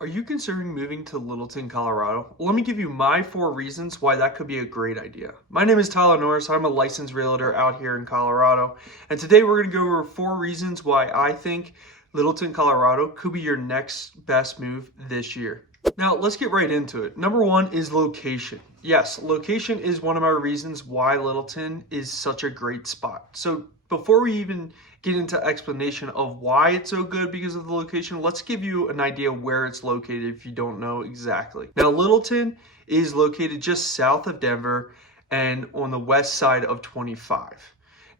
Are you considering moving to Littleton, Colorado? Let me give you my 4 reasons why that could be a great idea. My name is Tyler Norris. I'm a licensed realtor out here in Colorado. And today we're going to go over 4 reasons why I think Littleton, Colorado could be your next best move this year. Now, let's get right into it. Number 1 is location. Yes, location is one of my reasons why Littleton is such a great spot. So before we even get into explanation of why it's so good because of the location, let's give you an idea where it's located if you don't know exactly. Now, Littleton is located just south of Denver and on the west side of 25.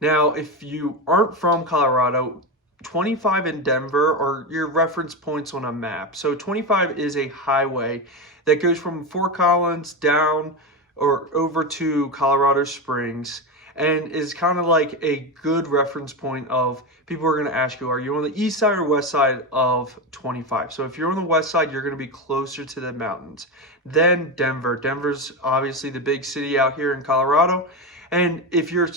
Now, if you aren't from Colorado, 25 in Denver are your reference points on a map. So 25 is a highway that goes from Fort Collins down or over to Colorado Springs, and is kind of like a good reference point of people are going to ask you, are you on the east side or west side of 25? So if you're on the west side, you're going to be closer to the mountains. Then Denver. Denver's obviously the big city out here in Colorado. And if you're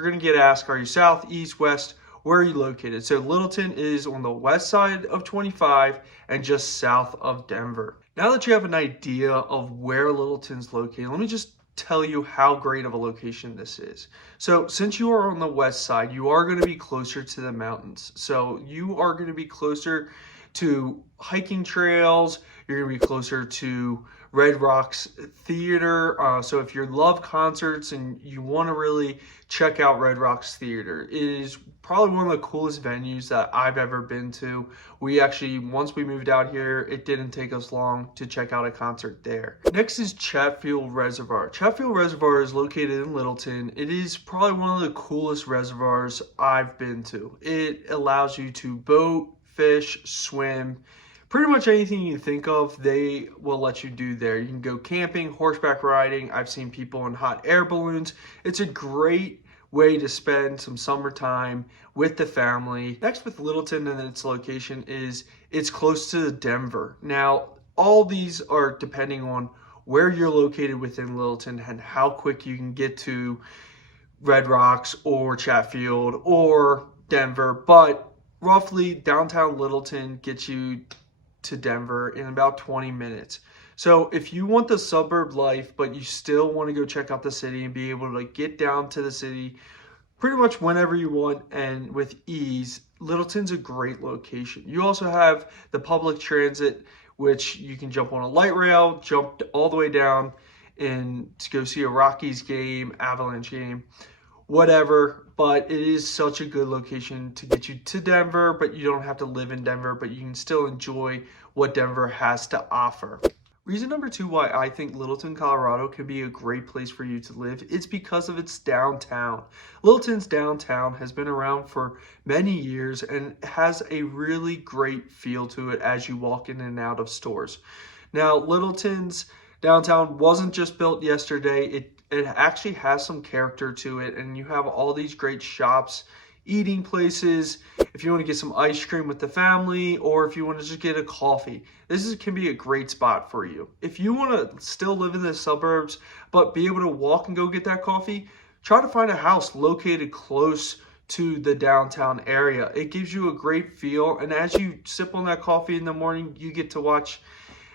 going to get asked, are you south, east, west? Where are you located? So Littleton is on the west side of 25 and just south of Denver. Now that you have an idea of where Littleton's located, let me just tell you how great of a location this is. So since you are on the west side, you are going to be closer to the mountains. So you are going to be closer to hiking trails. You're going to be closer to Red Rocks Theater. So if you love concerts and you want to really check out Red Rocks Theater, it is probably one of the coolest venues that I've ever been to. We actually, once we moved out here, it didn't take us long to check out a concert there. Next is Chatfield Reservoir. Chatfield Reservoir is located in Littleton. It is probably one of the coolest reservoirs I've been to. It allows you to boat, fish, swim. Pretty much anything you think of, they will let you do there. You can go camping, horseback riding. I've seen people in hot air balloons. It's a great way to spend some summertime with the family. Next with Littleton and its location is it's close to Denver. Now, all these are depending on where you're located within Littleton and how quick you can get to Red Rocks or Chatfield or Denver, but roughly downtown Littleton gets you to Denver in about 20 minutes. So if you want the suburb life, but you still want to go check out the city and be able to get down to the city pretty much whenever you want and with ease, Littleton's a great location. You also have the public transit, which you can jump on a light rail, jump all the way down and to go see a Rockies game, Avalanche game, whatever. But it is such a good location to get you to Denver, but you don't have to live in Denver, but you can still enjoy what Denver has to offer. Reason number 2 why I think Littleton, Colorado could be a great place for you to live is because of its downtown. Littleton's downtown has been around for many years and has a really great feel to it as you walk in and out of stores. Now, Littleton's downtown wasn't just built yesterday. It actually has some character to it, and you have all these great shops, eating places, if you want to get some ice cream with the family, or if you want to just get a coffee. Can be a great spot for you. If you want to still live in the suburbs, but be able to walk and go get that coffee, try to find a house located close to the downtown area. It gives you a great feel, and as you sip on that coffee in the morning, you get to watch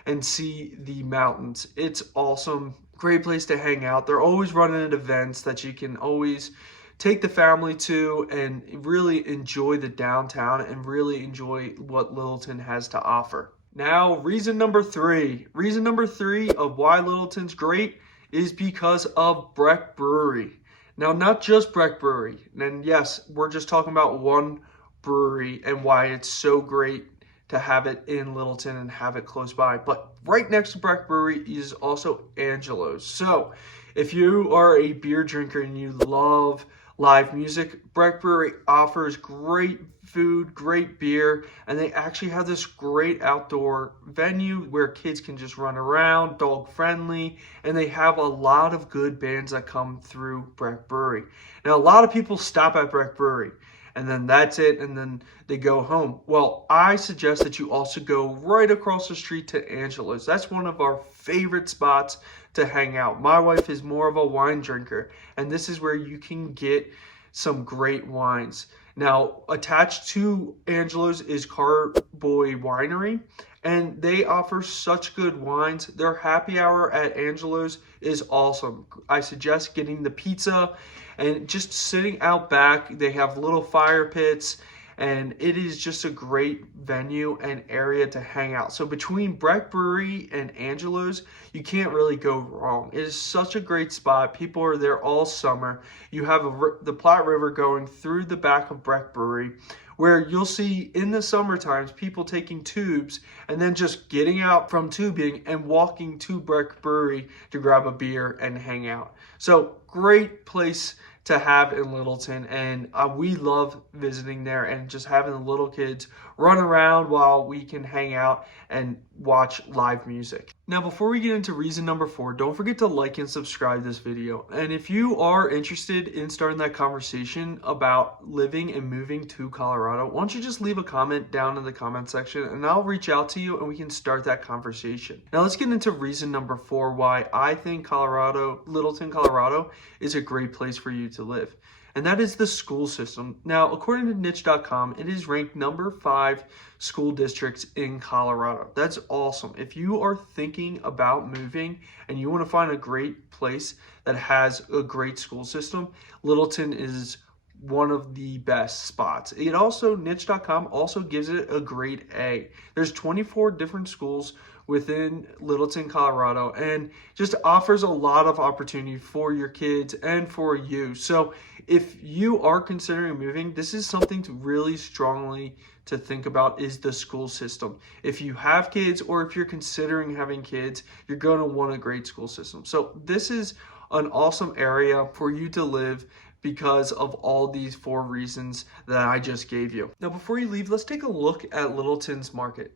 and see the mountains. It's awesome. Great place to hang out. They're always running events that you can always take the family to and really enjoy the downtown and really enjoy what Littleton has to offer. Now, reason number 3. Reason number 3 of why Littleton's great is because of Breck Brewery. Now, not just Breck Brewery. And yes, we're just talking about one brewery and why it's so great to have it in Littleton and have it close by. But right next to Breck Brewery is also Angelo's. So if you are a beer drinker and you love live music, Breck Brewery offers great food, great beer, and they actually have this great outdoor venue where kids can just run around, dog friendly, and they have a lot of good bands that come through Breck Brewery. Now, a lot of people stop at Breck Brewery and then that's it, and then they go home. Well, I suggest that you also go right across the street to Angelo's. That's one of our favorite spots to hang out. My wife is more of a wine drinker, and this is where you can get some great wines. Now, attached to Angelo's is Carboy Winery, and they offer such good wines. Their happy hour at Angelo's is awesome. I suggest getting the pizza and just sitting out back. They have little fire pits, and it is just a great venue and area to hang out. So between Breck Brewery and Angelo's, you can't really go wrong. It is such a great spot. People are there all summer. You have the Platte River going through the back of Breck Brewery, where you'll see in the summer times people taking tubes and then just getting out from tubing and walking to Breck Brewery to grab a beer and hang out. So great place to have in Littleton, and we love visiting there and just having the little kids run around while we can hang out and watch live music. Now, before we get into reason number 4, don't forget to like and subscribe this video. And if you are interested in starting that conversation about living and moving to Colorado, why don't you just leave a comment down in the comment section and I'll reach out to you and we can start that conversation. Now let's get into reason number 4 why I think Littleton, Colorado is a great place for you to live. And that is the school system. Now, according to niche.com, it is ranked number 5 school districts in Colorado. That's awesome. If you are thinking about moving and you want to find a great place that has a great school system, Littleton is one of the best spots. It also, niche.com also gives it a grade A. There's 24 different schools within Littleton, Colorado, and just offers a lot of opportunity for your kids and for you. So if you are considering moving, this is something to really strongly to think about, is the school system. If you have kids or if you're considering having kids, you're going to want a great school system. So this is an awesome area for you to live because of all these 4 reasons that I just gave you. Now, before you leave, let's take a look at Littleton's market.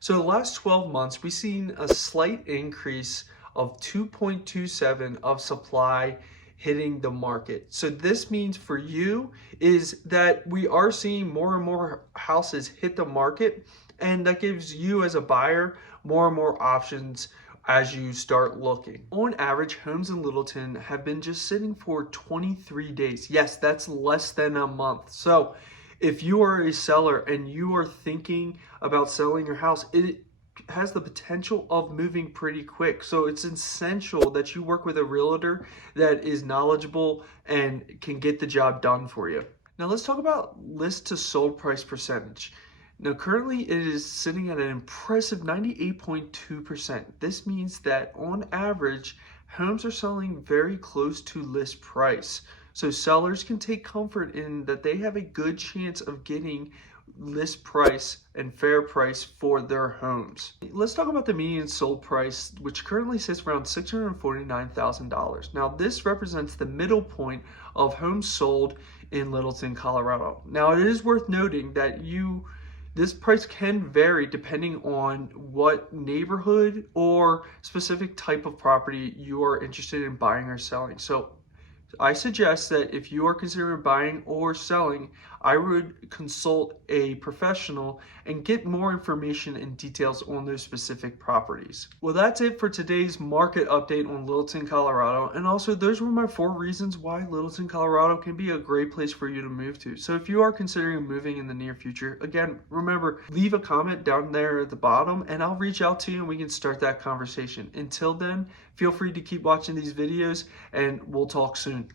So the last 12 months, we've seen a slight increase of 2.27 of supply hitting the market. So this means for you is that we are seeing more and more houses hit the market, and that gives you as a buyer more and more options as you start looking. On average, homes in Littleton have been just sitting for 23 days. Yes, that's less than a month. So if you are a seller and you are thinking about selling your house, it has the potential of moving pretty quick. So it's essential that you work with a realtor that is knowledgeable and can get the job done for you. Now let's talk about list to sold price percentage. Now, currently it is sitting at an impressive 98.2%. This means that on average, homes are selling very close to list price. So sellers can take comfort in that they have a good chance of getting list price and fair price for their homes. Let's talk about the median sold price, which currently sits around $649,000. Now, this represents the middle point of homes sold in Littleton, Colorado. Now, it is worth noting that this price can vary depending on what neighborhood or specific type of property you are interested in buying or selling. So I suggest that if you are considering buying or selling, I would consult a professional and get more information and details on those specific properties. Well, that's it for today's market update on Littleton, Colorado. And also, those were my 4 reasons why Littleton, Colorado can be a great place for you to move to. So if you are considering moving in the near future, again, remember, leave a comment down there at the bottom and I'll reach out to you and we can start that conversation. Until then, feel free to keep watching these videos and we'll talk soon.